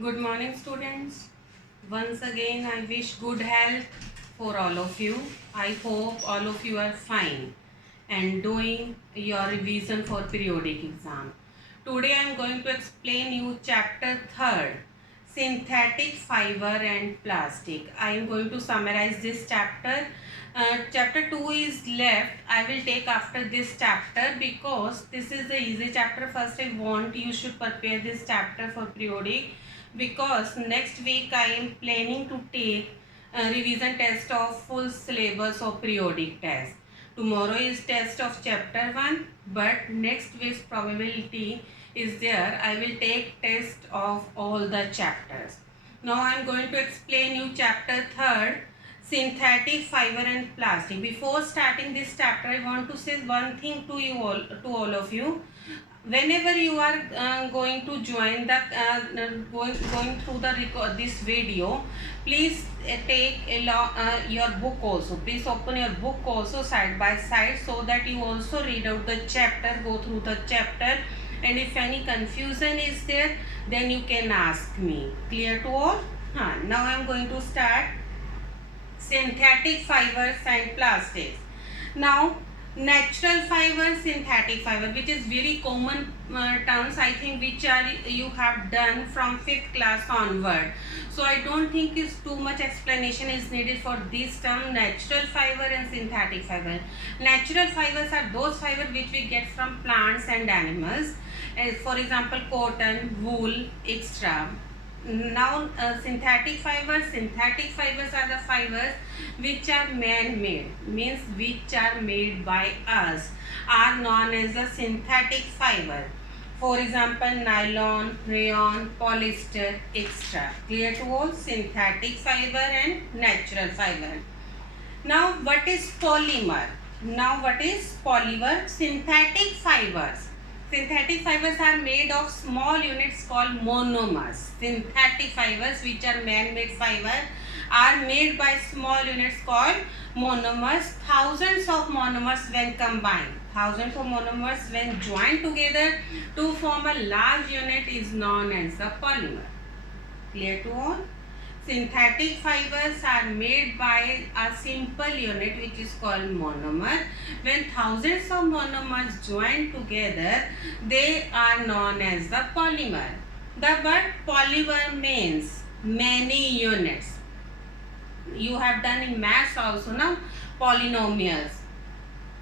Good morning, students. Once again, I wish good health for all of you. I hope all of you are fine and doing your revision for periodic exam. Today, I am going to explain you chapter 3rd, synthetic fiber and plastic. I am going to summarize this chapter. Chapter 2 is left. I will take after this chapter because this is the easy chapter. First, I want you should prepare this chapter for periodic because next week I am planning to take a revision test of full syllabus of periodic test. Tomorrow is test of chapter 1, but next week's probability is there. I will take test of all the chapters. Now I am going to explain you chapter 3rd, synthetic fiber and plastic. Before starting this chapter, I want to say one thing to you all, to all of you. Whenever you are going to join the going through the this video, please take your book also. Please open your book also side by side so that you also read out the chapter, go through the chapter, and if any confusion is there, then you can ask me. Clear to all? Now I am going to start synthetic fibers and plastics. Now natural fiber, synthetic fiber, which is very common terms, I think, which are you have done from 5th class onward. So I don't think is too much explanation is needed for this term, natural fiber and synthetic fiber. Natural fibers are those fibers which we get from plants and animals, for example cotton, wool, etc. Now synthetic fibers are the fibers which are man-made, means which are made by us, are known as a synthetic fiber. For example, nylon, rayon, polyester, etc. Clear to all? Synthetic fiber and natural fiber. Now what is polymer? Synthetic fibers. Synthetic fibers are made of small units called monomers. Synthetic fibers, which are man-made fiber, are made by small units called monomers. Thousands of monomers when combined, thousands of monomers when joined together to form a large unit is known as a polymer. Clear to all? Synthetic fibers are made by a simple unit which is called monomer. When thousands of monomers join together, they are known as the polymer. The word polymer means many units. You have done in maths also, now polynomials,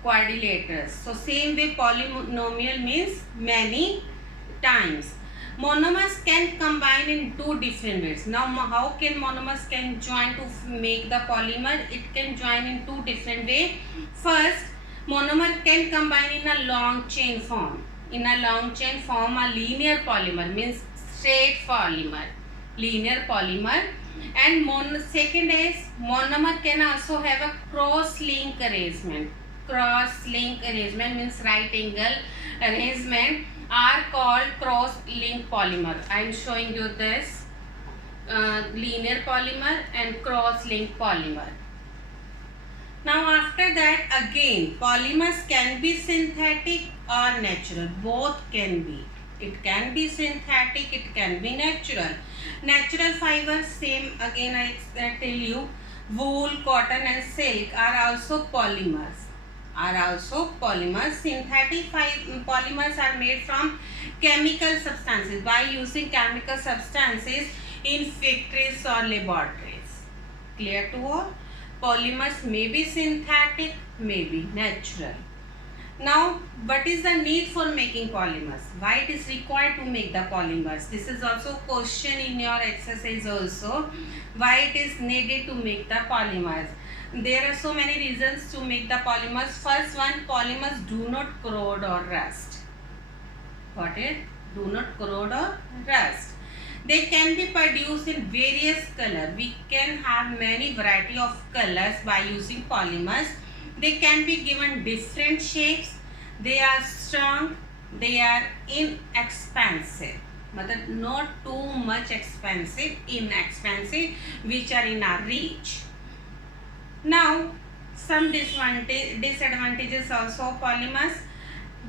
quadrilaters. So same way polynomial means many times. Monomers can combine in two different ways. Now how can monomers can join to make the polymer? It can join in two different ways. First, monomer can combine in a long chain form. In a long chain form, a linear polymer means straight polymer, linear polymer. And second is monomer can also have a cross-link arrangement. Cross-link arrangement means right angle arrangement are called cross-link polymer. I am showing you this linear polymer and cross-link polymer. Now after that, again polymers can be synthetic or natural. Both can be. It can be synthetic, it can be natural. Natural fibers, same again I tell you, wool, cotton and silk are also polymers. Synthetic polymers are made from chemical substances, by using chemical substances in factories or laboratories. Clear to all? Polymers may be synthetic, may be natural. Now, what is the need for making polymers? Why it is required to make the polymers? This is also a question in your exercise also. Why it is needed to make the polymers? There are so many reasons to make the polymers. First one, polymers do not corrode or rust. Got it? Do not corrode or rust. They can be produced in various colors. We can have many variety of colors by using polymers. They can be given different shapes. They are strong. They are inexpensive. But not too much expensive, inexpensive, which are in our reach. Now, some disadvantages also of polymers.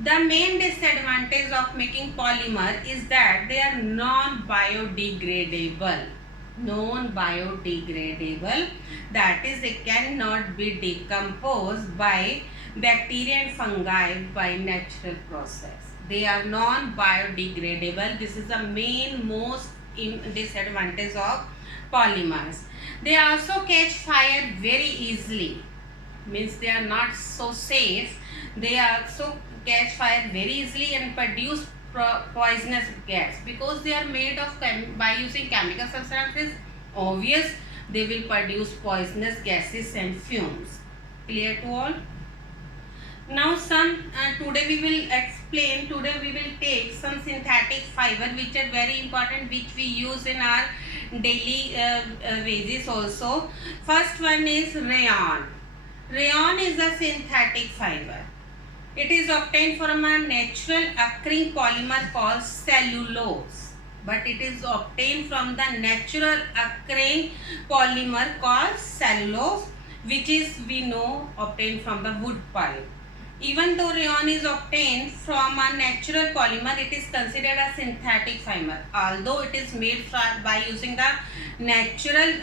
The main disadvantage of making polymer is that they are non-biodegradable. Non-biodegradable, that is, they cannot be decomposed by bacteria and fungi by natural process. They are non-biodegradable. This is the main most disadvantage of polymers. They also catch fire very easily, means they are not so safe. They also catch fire very easily and produce poisonous gas because they are made of by using chemical substances. Obvious, they will produce poisonous gases and fumes. Clear to all? Now today we will take some synthetic fiber which are very important, which we use in our daily basis also. First one is rayon. Rayon is a synthetic fiber. It is obtained from a natural occurring polymer called cellulose. But it is obtained from the natural occurring polymer called cellulose, which is, we know, obtained from the wood pulp. Even though rayon is obtained from a natural polymer, it is considered a synthetic fiber. Although it is made by using the natural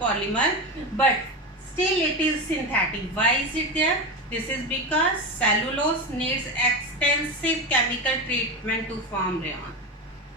polymer, but still it is synthetic. Why is it there? This is because cellulose needs extensive chemical treatment to form rayon.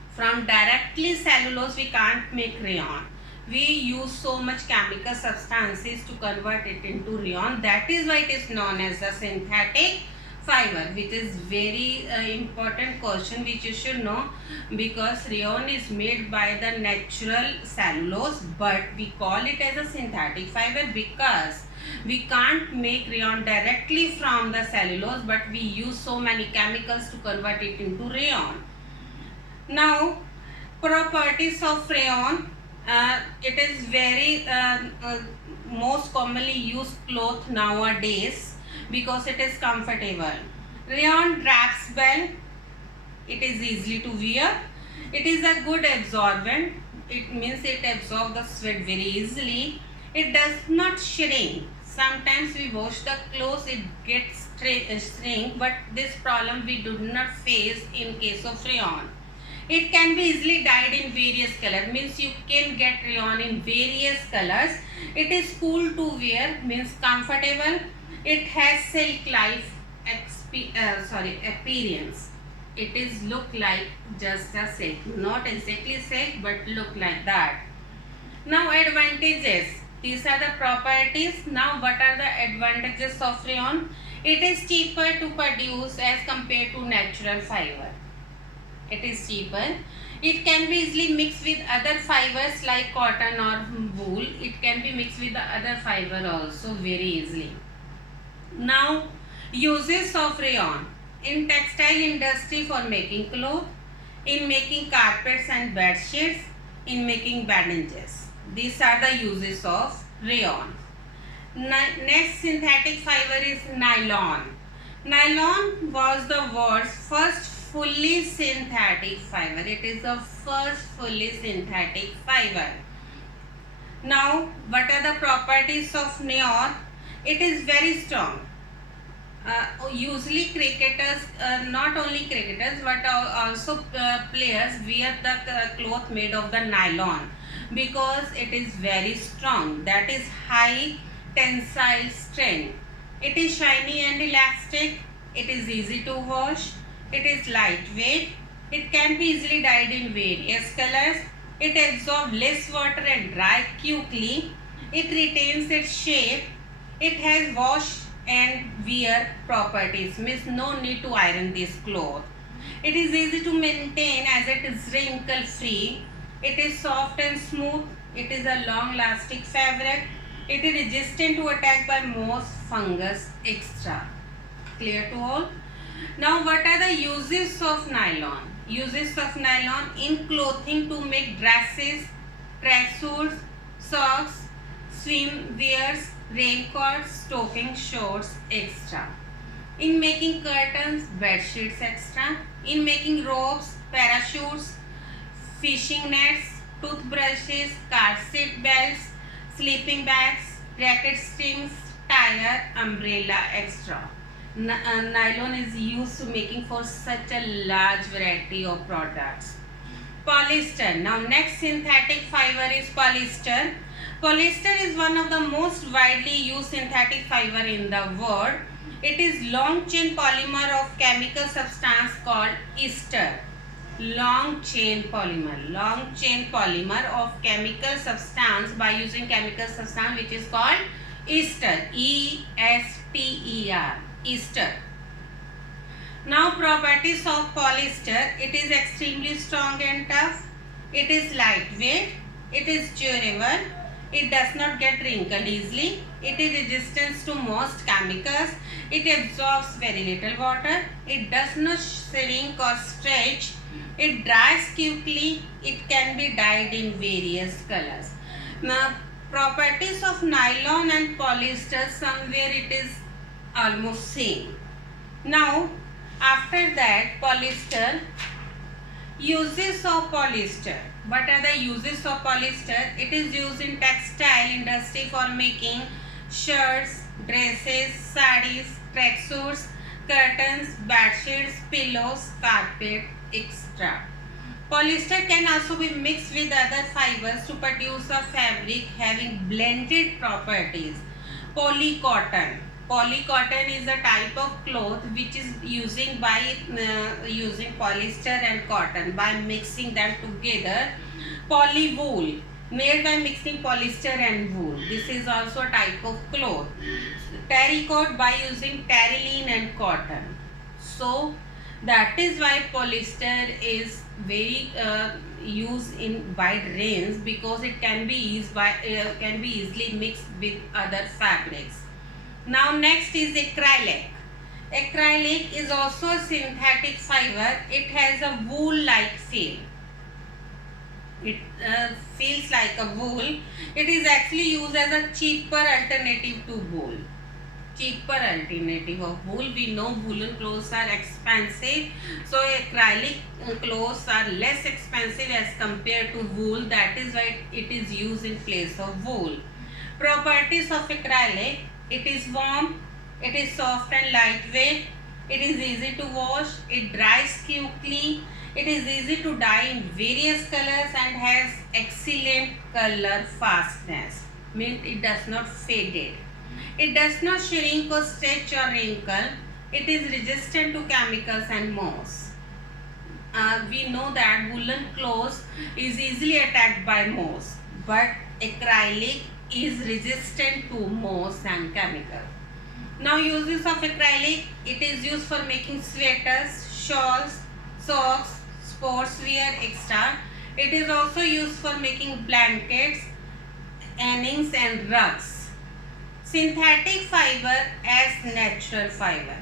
From directly cellulose we can't make rayon. We use so much chemical substances to convert it into rayon. That is why it is known as a synthetic fiber, which is very important question which you should know, because rayon is made by the natural cellulose, but we call it as a synthetic fiber because we can't make rayon directly from the cellulose, but we use so many chemicals to convert it into rayon. Now, properties of rayon. It is very most commonly used cloth nowadays because it is comfortable. Rayon wraps well. It is easy to wear. It is a good absorbent. It means it absorbs the sweat very easily. It does not shrink. Sometimes we wash the clothes, it gets shrink, but this problem we do not face in case of rayon. It can be easily dyed in various colors, means you can get rayon in various colors. It is cool to wear, means comfortable. It has silk-like appearance. It is look like just a silk, not exactly silk, but look like that. Now advantages. These are the properties. Now what are the advantages of rayon? It is cheaper to produce as compared to natural fiber. It is cheaper. It can be easily mixed with other fibers like cotton or wool. It can be mixed with the other fiber also very easily. Now, uses of rayon in textile industry for making clothes, in making carpets and bed sheets, in making bandages. These are the uses of rayon. Next synthetic fiber is nylon. Nylon was the world's first fully synthetic fiber. It is the first fully synthetic fiber. Now, what are the properties of nylon? It is very strong. Usually cricketers, not only cricketers but also players wear the cloth made of the nylon because it is very strong. That is high tensile strength. It is shiny and elastic. It is easy to wash. It is lightweight. It can be easily dyed in various colors. It absorbs less water and dry quickly. It retains its shape. It has wash and wear properties, means no need to iron this cloth. It is easy to maintain as it is wrinkle free. It is soft and smooth. It is a long lasting fabric. It is resistant to attack by moss, fungus, etc. Clear to all? Now what are the uses of nylon? Uses of nylon in clothing to make dresses, tracksuits, socks, swimwears, raincoats, stockings, shorts, etc. In making curtains, bed sheets, etc. In making ropes, parachutes, fishing nets, toothbrushes, car seat belts, sleeping bags, racket strings, tire, umbrella, etc. Nylon is used to making for such a large variety of products. Polyester. Now next synthetic fiber is polyester. Polyester is one of the most widely used synthetic fiber in the world. It is long chain polymer of chemical substance called ester. Long chain polymer of chemical substance by using chemical substance which is called ester. Ester. Ester. Now properties of polyester. It is extremely strong and tough. It is lightweight. It is durable. It does not get wrinkled easily. It is resistant to most chemicals. It absorbs very little water. It does not shrink or stretch. It dries quickly. It can be dyed in various colors. Now properties of nylon and polyester, somewhere it is almost same. Now after that, polyester. Uses of polyester. What are the uses of polyester? It is used in textile industry for making shirts, dresses, sarees, tracksuits, curtains, bedsheets, pillows, carpet, etc. Polyester can also be mixed with other fibers to produce a fabric having blended properties. Polycotton. Polycotton is a type of cloth which is using polyester and cotton by mixing them together. Polywool, made by mixing polyester and wool. This is also a type of cloth. Terrycloth by using terylene and cotton. So that is why polyester is very used in wide range, because it can be easily mixed with other fabrics. Now next is acrylic. Acrylic is also a synthetic fiber. It has a wool-like feel. It feels like a wool. It is actually used as a cheaper alternative to wool. Cheaper alternative of wool. We know woolen clothes are expensive, so acrylic clothes are less expensive as compared to wool. That is why it is used in place of wool. Properties of acrylic. It is warm, it is soft and lightweight, it is easy to wash, it dries quickly, it is easy to dye in various colors and has excellent color fastness. Means it does not fade it. It does not shrink or stretch or wrinkle. It is resistant to chemicals and moss. We know that woolen clothes is easily attacked by moss, but acrylic is resistant to moss and chemical. Now uses of acrylic. It is used for making sweaters, shawls, socks, sportswear, etc. It is also used for making blankets, awnings and rugs. Synthetic fiber as natural fiber.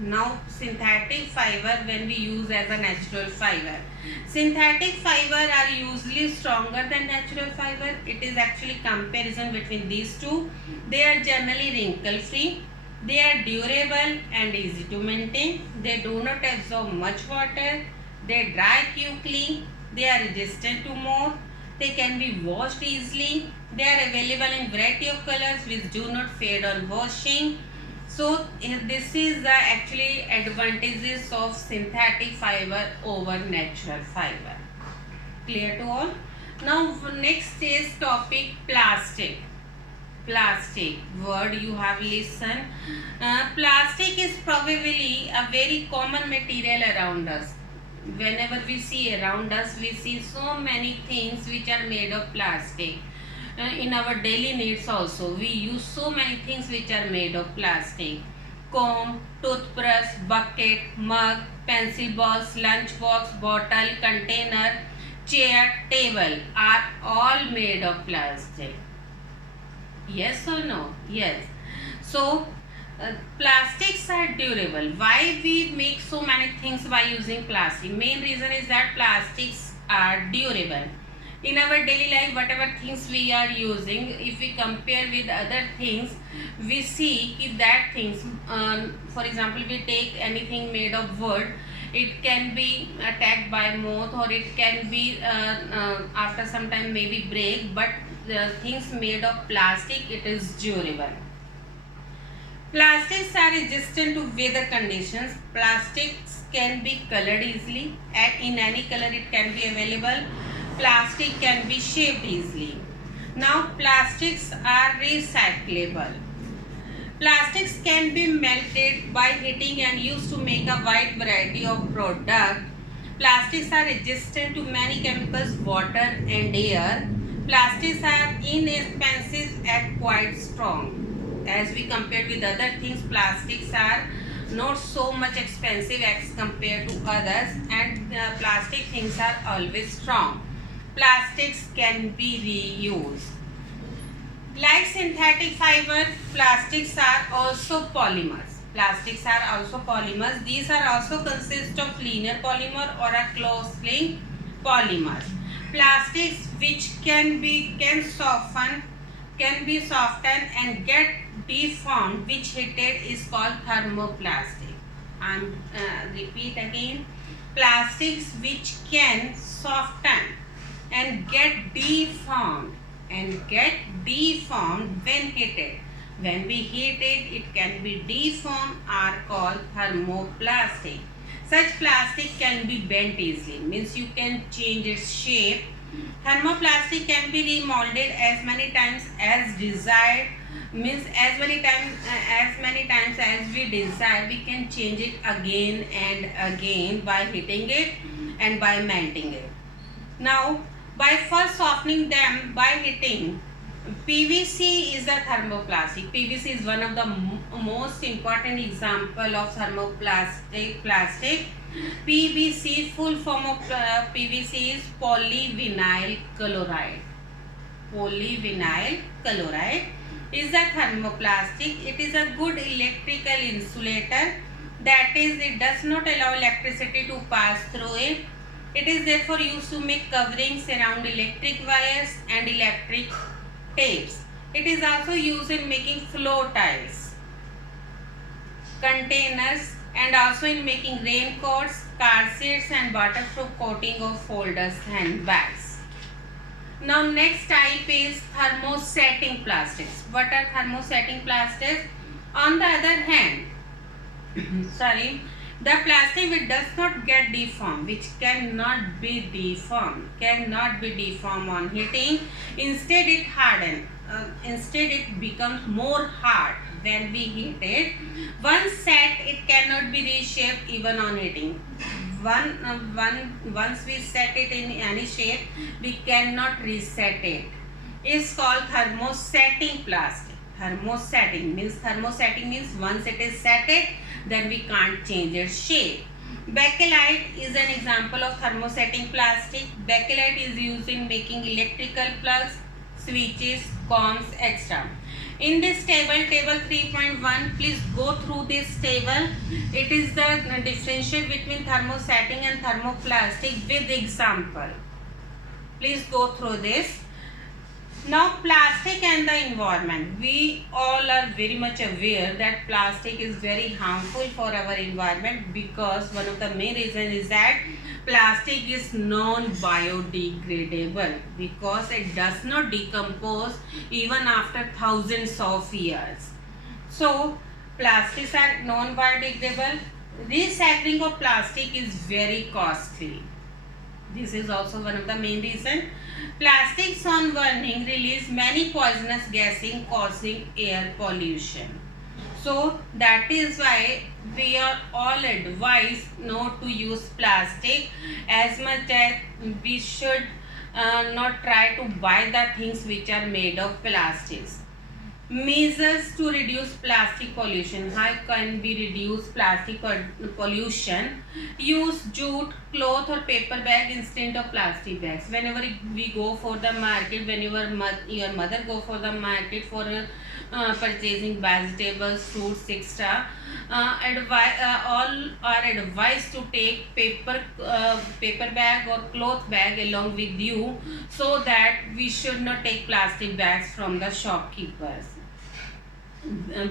Now synthetic fiber, when we use as a natural fiber. Synthetic fiber are usually stronger than natural fiber. It is actually comparison between these two. They are generally wrinkle free. They are durable and easy to maintain. They do not absorb much water. They dry quickly. They are resistant to moth. They can be washed easily. They are available in variety of colors which do not fade on washing. So this is the actually advantages of synthetic fiber over natural fiber. Clear to all? Now next is topic plastic. Plastic word you have listened. Plastic is probably a very common material around us. Whenever we see around us, we see so many things which are made of plastic. In our daily needs also, we use so many things which are made of plastic. Comb, toothbrush, bucket, mug, pencil box, lunch box, bottle, container, chair, table are all made of plastic. Yes or no? Yes. So plastics are durable. Why we make so many things by using plastic? Main reason is that plastics are durable. In our daily life, whatever things we are using, if we compare with other things, we see if that things, for example, we take anything made of wood, it can be attacked by moth, or it can be after some time maybe break, but the things made of plastic, it is durable. Plastics are resistant to weather conditions. Plastics can be colored easily, and in any color it can be available. Plastic can be shaped easily. Now plastics are recyclable. Plastics can be melted by heating and used to make a wide variety of products. Plastics are resistant to many chemicals, water and air. Plastics are inexpensive and quite strong. As we compare with other things, plastics are not so much expensive as compared to others, and plastic things are always strong. Plastics can be reused. Like synthetic fiber, plastics are also polymers. Plastics are also polymers. These are also consist of linear polymer or a close-linked polymers. Plastics which can be softened and get deformed, which heated, is called thermoplastic. Repeat again. Plastics which can soften and get deformed when heated. When we heat it can be deformed, are called thermoplastic. Such plastic can be bent easily, means you can change its shape. Thermoplastic can be remolded as many times as desired, means as many times as we desire, we can change it again and again by heating it and by melting it. Now, by first softening them by heating, PVC is a thermoplastic. PVC is one of the most important example of thermoplastic plastic. PVC, full form of PVC is polyvinyl chloride. Polyvinyl chloride is a thermoplastic. It is a good electrical insulator. That is, it does not allow electricity to pass through it. It is therefore used to make coverings around electric wires and electric tapes. It is also used in making floor tiles, containers, and also in making raincoats, car seats, and waterproof coating of folders and bags. Now next type is thermosetting plastics. What are thermosetting plastics? On the other hand, the plastic which does not get deformed, which cannot be deformed on heating. Instead it hardens. Instead it becomes more hard when we heat it. Once set, it cannot be reshaped even on heating. Once we set it in any shape, we cannot reset it. It's called thermosetting plastic. Thermosetting means once it is set it, then we can't change its shape. Bakelite is an example of thermosetting plastic. Bakelite is used in making electrical plugs, switches, combs, etc. In this table 3.1, please go through this table. It is the differentiate between thermosetting and thermoplastic with example. Please go through this. Now plastic and the environment. We all are very much aware that plastic is very harmful for our environment, because one of the main reasons is that plastic is non-biodegradable, because it does not decompose even after thousands of years. So plastics are non-biodegradable. Recycling of plastic is very costly. This is also one of the main reasons. Plastics on burning release many poisonous gases causing air pollution. So that is why we are all advised not to use plastic. As much as we should not try to buy the things which are made of plastics. Measures to reduce plastic pollution. How can we reduce plastic pollution? Use jute, cloth or paper bag instead of plastic bags. Whenever we go for the market, when your mother go for the market for purchasing vegetables, fruits, etc., all are advised to take paper bag or cloth bag along with you, so that we should not take plastic bags from the shopkeepers.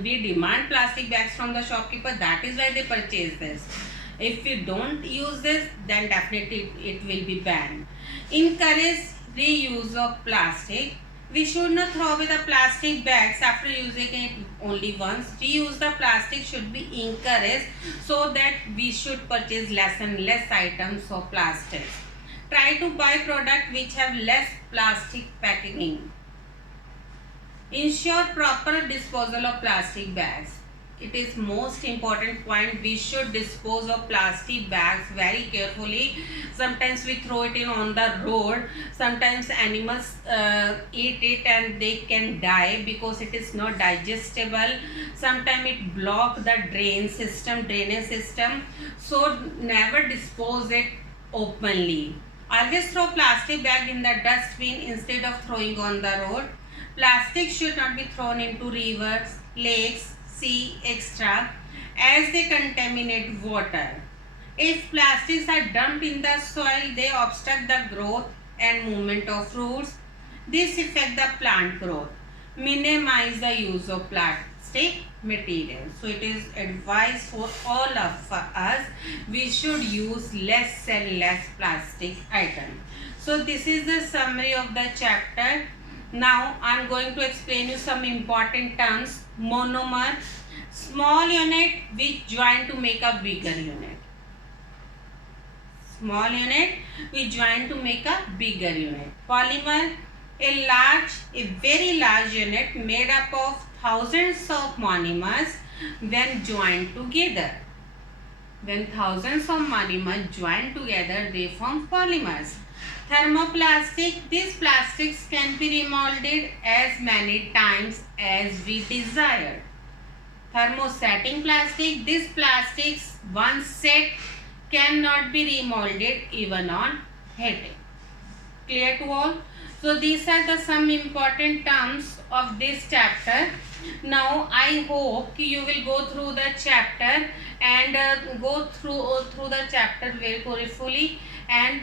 We demand plastic bags from the shopkeeper, that is why they purchase this. If we don't use this, then definitely it will be banned. Encourage reuse of plastic. We should not throw away the plastic bags after using it only once. Reuse the plastic should be encouraged so that we should purchase less and less items of plastics. Try to buy products which have less plastic packaging. Ensure proper disposal of plastic bags. It is most important point. We should dispose of plastic bags very carefully. Sometimes we throw it in on the road. Sometimes animals eat it and they can die because it is not digestible. Sometimes it block the drainage system. So never dispose it openly. Always throw plastic bag in the dustbin instead of throwing on the road. Plastic should not be thrown into rivers, lakes, sea, etc. as they contaminate water. If plastics are dumped in the soil, they obstruct the growth and movement of roots. This affects the plant growth. Minimize the use of plastic material. So it is advised for all of us, we should use less and less plastic items. So this is the summary of the chapter. Now I am going to explain you some important terms. Monomer, small unit which join to make a bigger unit. Small unit we join to make a bigger unit. Polymer, a very large unit made up of thousands of monomers when joined together. When thousands of monomers join together, they form polymers. Thermoplastic, these plastics can be remolded as many times as we desire. Thermosetting plastic, these plastics once set cannot be remolded even on heating. Clear to all? So these are the some important terms of this chapter. Now I hope you will go through the chapter and go through the chapter very carefully and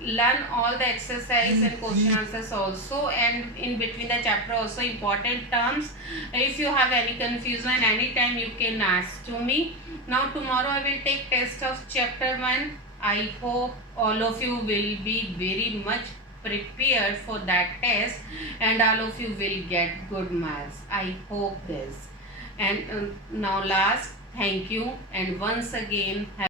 learn all the exercise and question answers also, and in between the chapter also important terms. If you have any confusion anytime you can ask to me. Now tomorrow I will take test of chapter 1. I hope all of you will be very much prepared for that test and all of you will get good marks. I hope this. And now last, thank you and once again